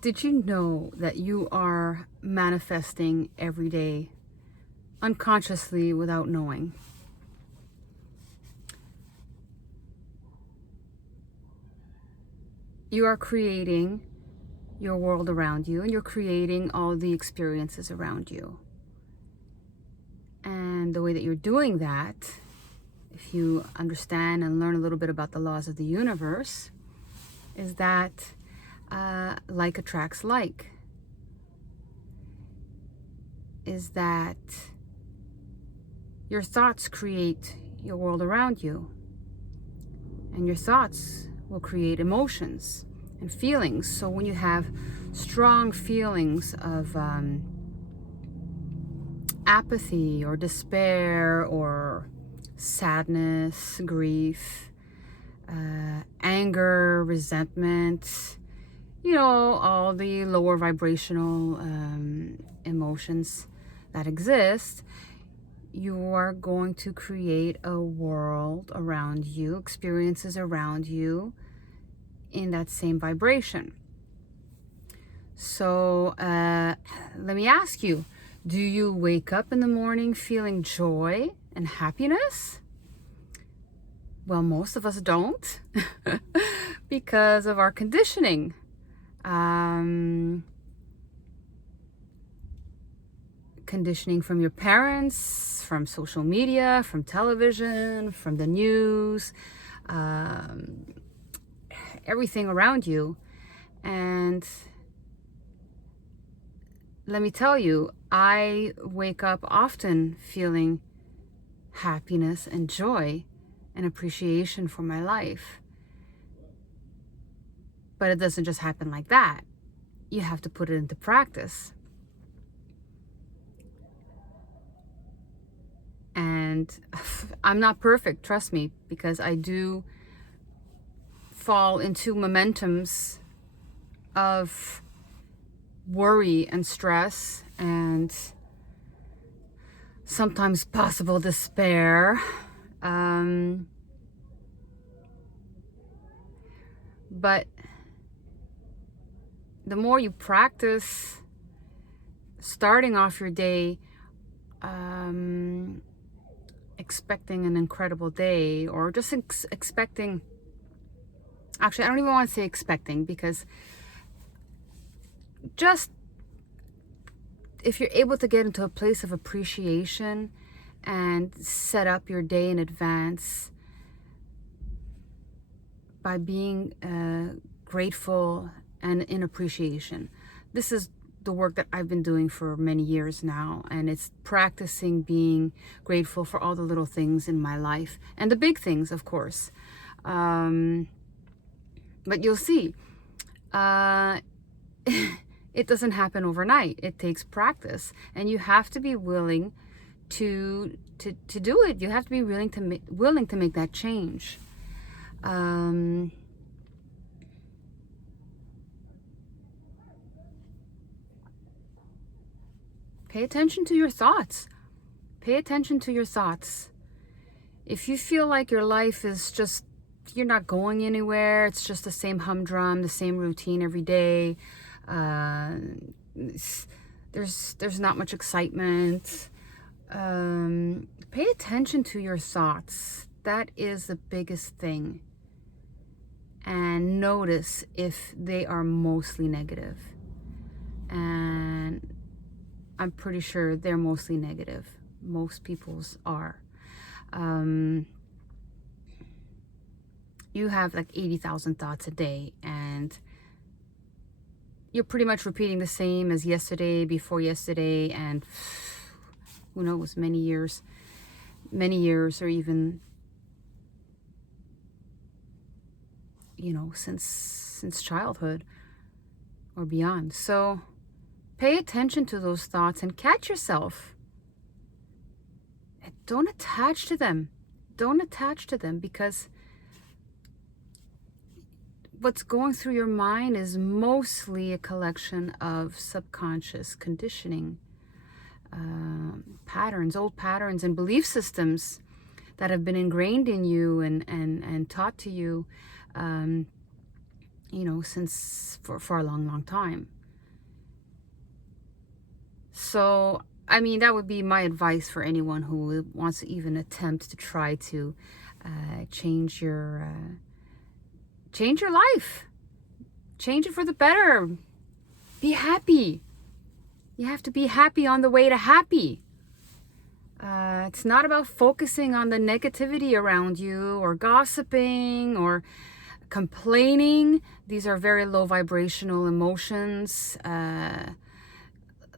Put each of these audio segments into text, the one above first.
Did you know that you are manifesting every day unconsciously without knowing? You are creating your world around you, and you're creating all the experiences around you. And the way that you're doing that, if you understand and learn a little bit about the laws of the universe, is that like attracts like. Is that your thoughts create your world around you, and your thoughts will create emotions and feelings. So when you have strong feelings of apathy or despair or sadness, grief, anger, resentment, all the lower vibrational emotions that exist, you are going to create a world around you, experiences around you in that same vibration. So let me ask you, do you wake up in the morning feeling joy and happiness? Well, most of us don't because of our conditioning. Conditioning from your parents, from social media, from television, from the news, everything around you. And let me tell you, I wake up often feeling happiness and joy and appreciation for my life. But it doesn't just happen like that. You have to put it into practice. And I'm not perfect, trust me, because I do fall into momentums of worry and stress and sometimes possible despair. But the more you practice starting off your day expecting an incredible day, or just expecting, actually I don't even want to say expecting, because just if you're able to get into a place of appreciation and set up your day in advance by being grateful and in appreciation. This is the work that I've been doing for many years now, and it's practicing being grateful for all the little things in my life and the big things, of course. But you'll see, it doesn't happen overnight. It takes practice, and you have to be willing to do it. You have to be willing to make that change. Pay attention to your thoughts. Pay attention to your thoughts. If you feel like your life is just, you're not going anywhere, it's just the same humdrum, the same routine every day, there's not much excitement, pay attention to your thoughts. That is the biggest thing. And notice if they are mostly negative. And I'm pretty sure they're mostly negative. Most people's are. You have like 80,000 thoughts a day, and you're pretty much repeating the same as yesterday, before yesterday, and who knows, many years, or even, since childhood or beyond. So pay attention to those thoughts and catch yourself. And don't attach to them. Don't attach to them, because what's going through your mind is mostly a collection of subconscious conditioning, patterns, old patterns and belief systems that have been ingrained in you and taught to you since for a long, long time. So, I mean, that would be my advice for anyone who wants to even attempt to try to change your life, change it for the better. Be happy. You have to be happy on the way to happy. It's not about focusing on the negativity around you or gossiping or complaining. These are very low vibrational emotions,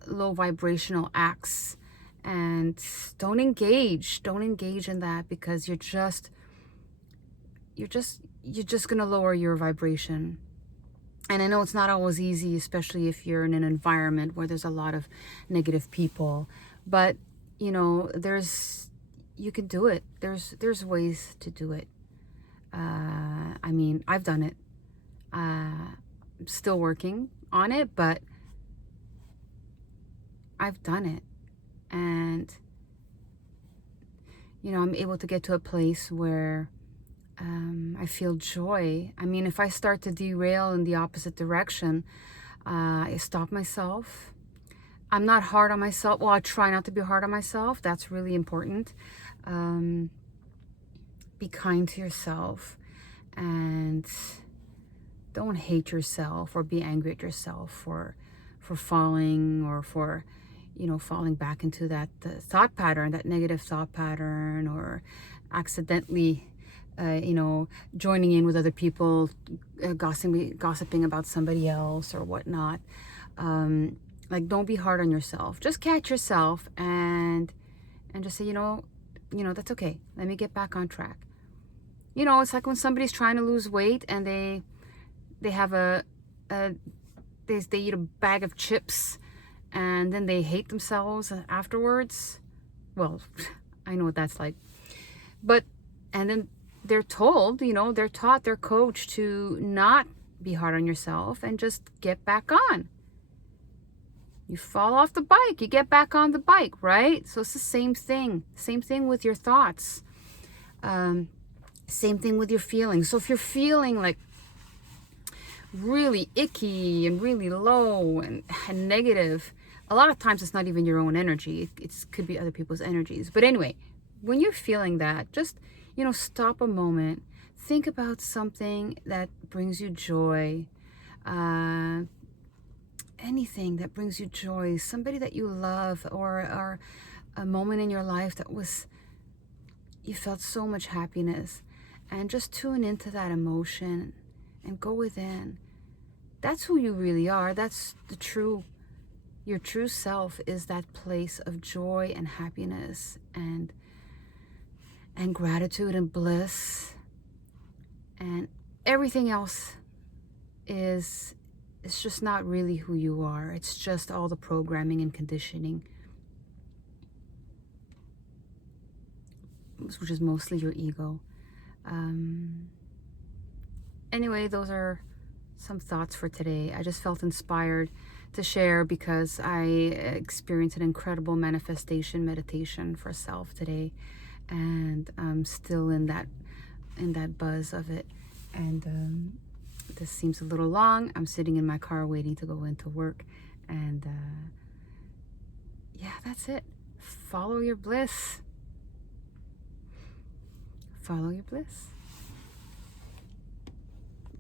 low vibrational acts. And don't engage in that, because you're just going to lower your vibration. And I know it's not always easy, especially if you're in an environment where there's a lot of negative people, but you can do it. There's ways to do it. I mean, I've done it. I'm still working on it, but I've done it. And I'm able to get to a place where I feel joy. I mean, if I start to derail in the opposite direction, I stop myself. I'm not hard on myself. Well, I try not to be hard on myself. That's really important. Be kind to yourself, and don't hate yourself or be angry at yourself for falling, or for falling back into that thought pattern, that negative thought pattern, or accidentally joining in with other people, gossiping about somebody else or whatnot. Like, don't be hard on yourself. Just catch yourself and just say, that's okay. Let me get back on track. It's like when somebody's trying to lose weight and they have they eat a bag of chips and then they hate themselves afterwards. Well, I know what that's like. And then they're told, they're taught, they're coached to not be hard on yourself and just get back on. You fall off the bike, you get back on the bike, right? So it's the same thing. Same thing with your thoughts. Same thing with your feelings. So if you're feeling like really icky and really low and negative, a lot of times it's not even your own energy. It could be other people's energies. But anyway, when you're feeling that, just, stop a moment. Think about something that brings you joy. Anything that brings you joy. Somebody that you love, or a moment in your life that you felt so much happiness. And just tune into that emotion and go within. That's who you really are. That's your true self is that place of joy and happiness and gratitude and bliss. And everything else it's just not really who you are. It's just all the programming and conditioning, which is mostly your ego. Anyway, those are some thoughts for today. I just felt inspired to share because I experienced an incredible manifestation meditation for self today, and I'm still in that buzz of it. And this seems a little long. I'm sitting in my car waiting to go into work, and yeah, that's it. Follow your bliss. Follow your bliss.